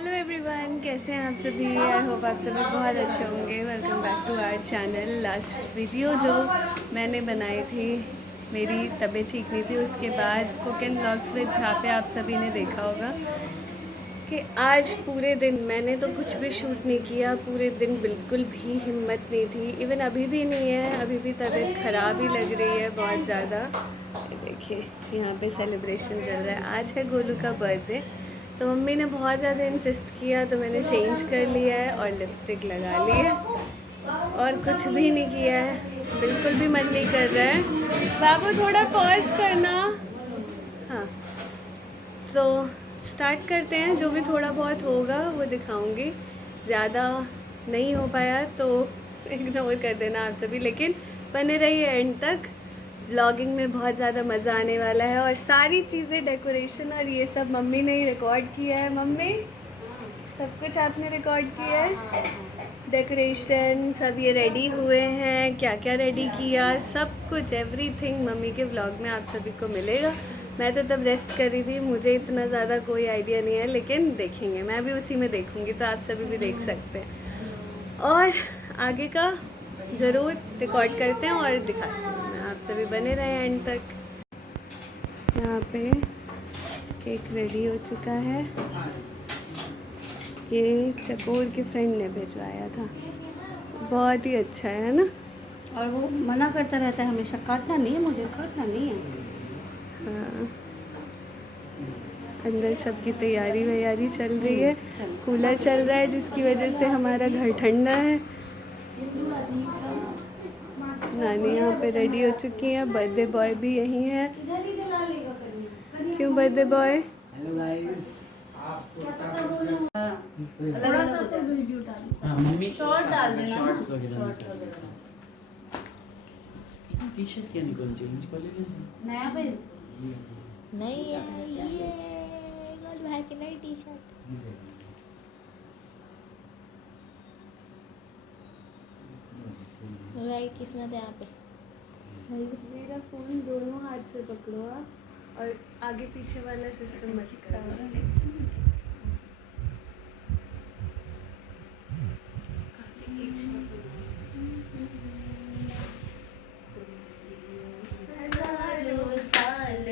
Hello everyone, कैसे हैं आप सभी। आई होप आप सभी बहुत अच्छे होंगे। Welcome back to our channel. Last video जो मैंने बनाई थी, मेरी तबीयत ठीक नहीं थी, उसके बाद कुक एंड व्लॉग्स विद जहाँ पे आप सभी ने देखा होगा कि आज पूरे दिन मैंने तो कुछ भी शूट नहीं किया। पूरे दिन बिल्कुल भी हिम्मत नहीं थी, इवन अभी भी नहीं है। अभी भी तबीयत ख़राब ही लग रही है बहुत ज़्यादा। देखिए यहाँ पे सेलिब्रेशन चल रहा है। आज है गोलू का बर्थडे, तो मम्मी ने बहुत ज़्यादा इंसिस्ट किया तो मैंने चेंज कर लिया है और लिपस्टिक लगा ली है और कुछ भी नहीं किया है। बिल्कुल भी मन नहीं कर रहा है। बाबू थोड़ा पॉज करना। हाँ, तो स्टार्ट करते हैं। जो भी थोड़ा बहुत होगा वो दिखाऊंगी। ज़्यादा नहीं हो पाया तो इग्नोर कर देना आप सभी, लेकिन बने रहिए एंड तक। व्लॉगिंग में बहुत ज़्यादा मज़ा आने वाला है और सारी चीज़ें, डेकोरेशन और ये सब मम्मी ने ही रिकॉर्ड किया है। मम्मी, सब कुछ आपने रिकॉर्ड किया है। डेकोरेशन सब ये रेडी हुए हैं, क्या क्या रेडी किया, सब कुछ एवरीथिंग मम्मी के व्लॉग में आप सभी को मिलेगा। मैं तो तब रेस्ट कर रही थी, मुझे इतना ज़्यादा कोई आइडिया नहीं है, लेकिन देखेंगे। मैं भी उसी में देखूंगी तो आप सभी भी देख सकते हैं और आगे का ज़रूर रिकॉर्ड करते हैं और दिखाते हैं। आप सभी बने रहे एंड तक। यहाँ पे केक रेडी हो चुका है। ये चकोर के फ्रेंड ने भिजवाया था। बहुत ही अच्छा है ना। और वो मना करता रहता है हमेशा, काटना नहीं है, मुझे काटना नहीं है। हाँ, अंदर सबकी तैयारी वैयारी चल रही है। कूलर चल रहा है जिसकी वजह से हमारा घर ठंडा है। नानी यहाँ पे रेडी हो चुकी है। बर्थडे बॉय भी यहीं है। क्यों बर्थडे बॉय? Hello guys. थोड़ा सा तो वीडियो डाल, मम्मी शॉर्ट डाल देना, शॉर्ट्स वगैरह। टी-शर्ट क्या निकल चेंज कर ले नया पे नहीं है ये गोलू भाई की नई टी शर्ट। भाई किस्मत है यहाँ पे। मेरा फ़ोन दोनों हाथ से पकड़ो आप और आगे पीछे वाला सिस्टम मत करो।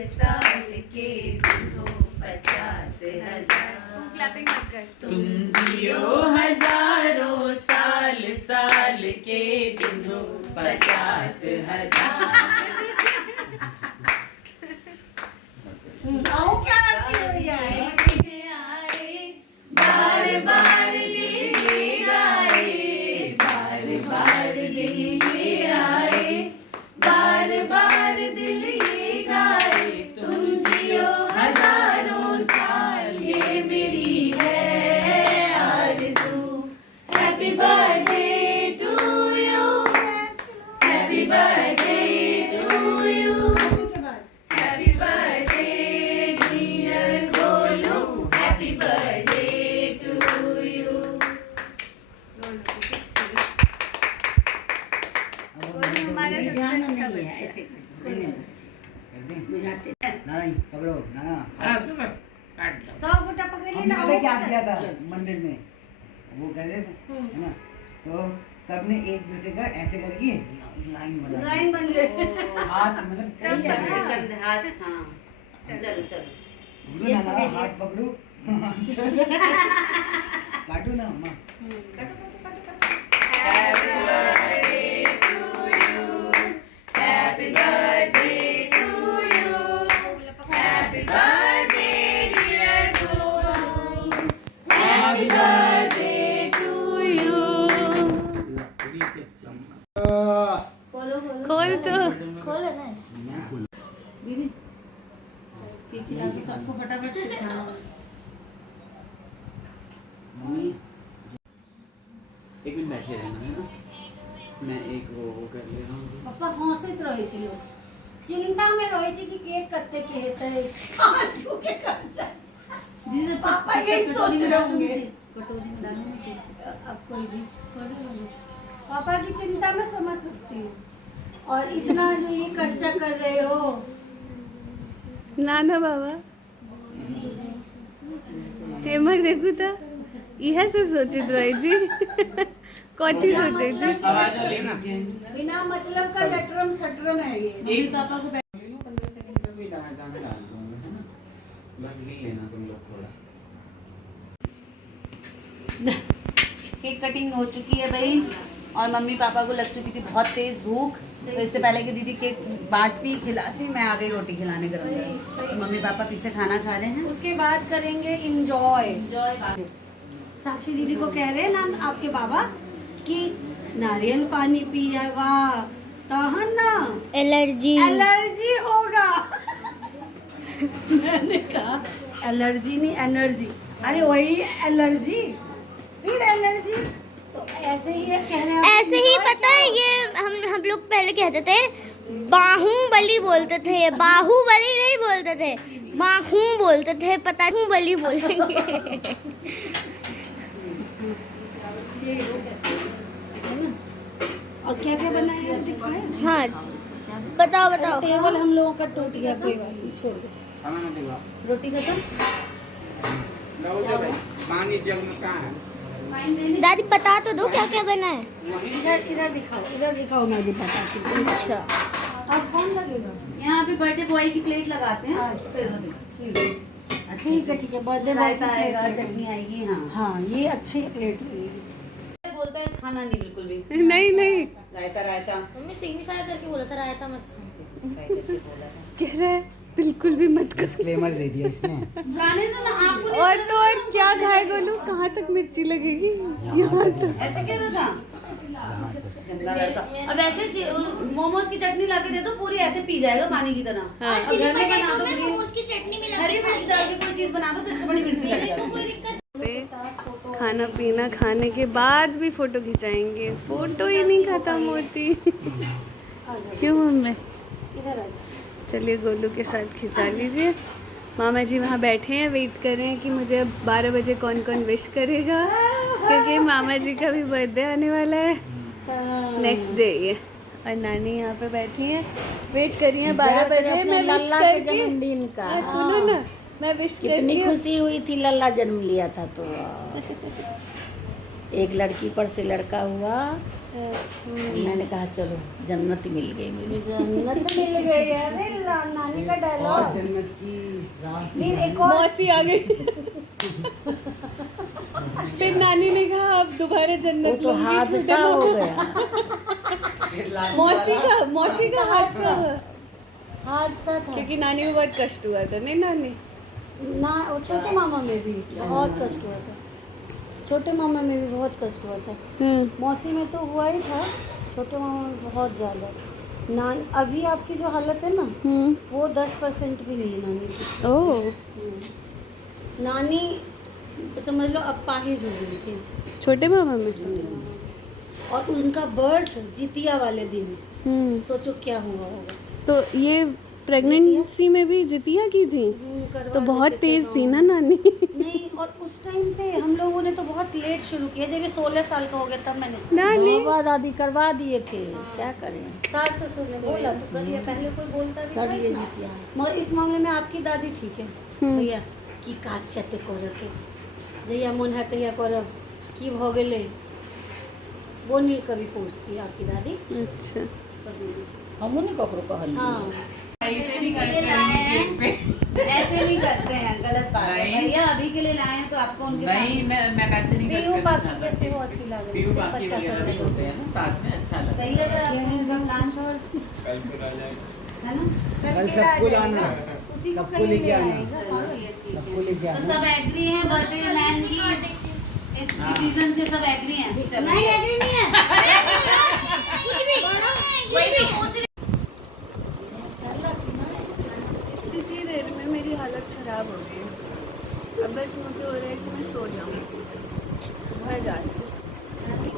साल के दिन 50,000। क्लैपिंग मत कर। तुम जियो हजारों साल, साल के दिनों 50,000। आओ क्या करती हो यार। बार बार दिल ये गाए, बार बार दिल ये आए, बार बार दिल ये गाए। तुम जियो हजारों साल, ये मेरी है आरज़ू। Happy birthday to you, happy birthday to you, happy birthday dear Golu, happy birthday to you. Golu हमारा सबसे अच्छा बच्चा है। बुझाते नहीं पकड़ो ना। सब गोटा पकड़ हमने लेना। पता क्या किया था मंदिर में, वो कर रहे थे है ना, तो सबने एक दूसरे का ऐसे करके लाइन बना दी। लाइन बन गए। हाथ मतलब सब सही है। गंदे हाथ। हाँ चलो चलो। गुरु ना ना हाथ पकड़ो। काटू ना अम्मा। Happy birthday to you, happy birthday to you, happy birthday dear Golu, happy birthday to you। खोलो खोलो खोल तो। खोलो ना मैं खोल दीदी। सबको फटाफट से खाना। मम्मी एक मिनट बैठे रहना है ना, मैं एक वो कर ले रहा हूँ। पप्पा हंसैत रहे छी लोग, चिंता में रहे छी कि केक कते के हेतै। के कर दीदी पापा यही सोच रहे होंगे। कटोरी में डालने अब कोई भी पापा की चिंता में समझ सकती हूँ। और इतना जो ये खर्चा कर रहे हो। ना ना बाबा हेमर देखो तो यह सब सोचित रही जी कौथी सोचे जी बिना मतलब का लटरम सटरम है ये। एक पापा को 15 सेकंड में भी गाना डाल दूंगा, है ना? बस ले लेना तुम लोग थोड़ा। केक कटिंग हो चुकी है भाई, और मम्मी पापा को लग चुकी थी बहुत तेज भूख, तो इससे पहले कि दीदी केक बांटती खिलाती, मैं आ गई रोटी खिलाने गरम गरम। तो मम्मी पापा पीछे खाना खा रहे हैं। उसके बाद करेंगे इंजॉय। साक्षी दीदी को कह रहे हैं ना आपके बाबा कि नारियल पानी पिया वाह तहन ना एलर्जी एलर्जी होगा। मैंने कहा एलर्जी नहीं एनर्जी, अरे वही एलर्जी फिर एनर्जी। तो ऐसे ही कह रहे हैं, ऐसे ही पता है ये हम लोग पहले कहते थे बाहुबली बोलते थे, बाहुबली नहीं बोलते थे, बाहू बोलते थे, पता नहीं बली बोलेंगे। और क्या क्या बनाया है दिखाया? हाँ बताओ बताओ। टेबल हम लोगों का टूट गया, कोई बात नहीं, छोड़ दो। खाना मत दिलवा। रोटी खत्म। पानी जग में कहाँ है? दादी बता तो दो क्या क्या बना है। इधर इधर दिखाओ ना जी पता। अच्छा अब कौन लगेगा? यहाँ पे बर्थडे बॉय की प्लेट लगाते हैं। ठीक है ठीक है, बर्थडे रायता आएगा, चटनी आएगी। हाँ हाँ ये अच्छी प्लेट लगेगी। बोलता है खाना नहीं बिल्कुल भी। नहीं नहीं रायता रायता मम्मी सिग्निफाई करके बोला था रायता मत। कह रहा है बिल्कुल भी मत कर। डिस्क्लेमर दे दिया इसने। गाने तो ना आपको नहीं और तो और क्या खाए गोलू, कहाँ तक मिर्ची लगेगी? यहाँ तक ऐसे कह रहा था। यहाँ तक। गंदा लड़का। अब ऐसे मोमोज की चटनी ला के दे दो, पूरी ऐसे पी जाएगा पानी की तरह। हाँ। और घर में बना दो उसकी चटनी में हरी मिर्च डाल के कोई चीज बना दो तो इसको बड़ी मिर्ची लग जाती है। पे खाना पीना खाने के बाद भी फोटो खिंचाएंगे, फोटो ही नहीं खत्म होती। क्यों मम्मी? इधर आ जाओ। चलिए गोलू के साथ खिंचा लीजिए। मामा जी वहाँ बैठे हैं, वेट कर रहे हैं कि मुझे 12 बजे कौन कौन विश करेगा, क्योंकि मामा जी का भी बर्थडे आने वाला है नेक्स्ट डे ये। और नानी यहाँ पे बैठी हैं, वेट करी हैं 12 बजे मैं विश करके। जन्मदिन का सुनो ना, मैं विश कितनी करके खुशी हुई थी, लल्ला जन्म लिया था तो एक लड़की पर से लड़का हुआ। मैंने कहा चलो जन्नत मिल गई मुझे, जन्नत मिल गई। अरे नानी का और डायलॉग। जन्नत की राह फिर एक और मौसी आ गई। फिर नानी ने कहा अब दोबारा वो जन्नत तो लूंगी, हादसा छोटे हो मामा। गया। फिर लास्ट मौसी का हादसा, हादसा था क्योंकि नानी को बहुत कष्ट हुआ था। नहीं नानी? ना, वो छोटे मामा में भी बहुत कष्ट हुआ था। छोटे मामा में भी बहुत कष्ट हुआ था। मौसी में तो हुआ ही था, छोटे मामा में बहुत ज़्यादा। अभी आपकी जो हालत है ना, वो 10% भी नहीं है नानी की। ओह नानी समझ लो अब पाहिज हो गई थी, छोटे मामा में। छोटे मामा। और उनका बर्थ जितिया वाले दिन, सोचो क्या हुआ होगा। तो ये प्रेगनेंसी में भी जितिया की थी, करवा तो बहुत देते तेज थे थी ना नानी। नहीं, और उस टाइम पे हम लोगों ने तो बहुत लेट शुरू किया, जब ये 16 साल का हो गया तब मैंने नानी बाबा दादी करवा दिए थे। क्या करें, सास ससुर ने बोला तो कर लिया, पहले कोई बोलता भी कर लिए जितिया। मगर इस मामले में आपकी दादी ठीक है भैया कि काज छते करके जहिया मन है तहिया करब की भ गेले, वो नहीं कभी फोर्स की आपकी दादी। अच्छा हमू नहीं ककरो कहल। हाँ ऐसे नहीं करते हैं, गलत बात है। भैया अभी के लिए लाए हैं तो आपको उनके नहीं, मैं पैसे नहीं खर्च पीयू करना बाकी चाहता। कैसे हो अच्छी लग पीयू बाकी 50 वगैरह भी होते हैं ना साथ में, अच्छा लगता सही लग रहा है आपको उनका प्लान? है ना? कल सबको लाना है, उसी को सबको लेके आना, चलिए, ठीक सबको है। लेके तो आना। सब एग्री हैं बर्थडे प्लान की, इस डिसीजन से सब एग्री हैं? चलो नहीं एग्री नहीं है। वही भी पूछ रही। इसी देर में मेरी हालत ख़राब हो गई। अब बस मुझे हो रहा है कि मैं सो जाऊँ। मैं जाती हूँ,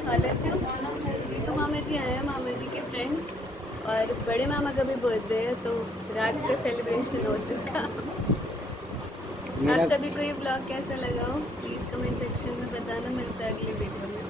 खा लेती हूँ। जीतू मामा जी आए हैं, मामा जी के फ्रेंड, और बड़े मामा का भी बर्थडे है, तो रात का सेलिब्रेशन हो चुका। आप सभी को ये ब्लॉग कैसा लगा हो प्लीज़ कमेंट सेक्शन में बताना। मिलता है अगले वीडियो में।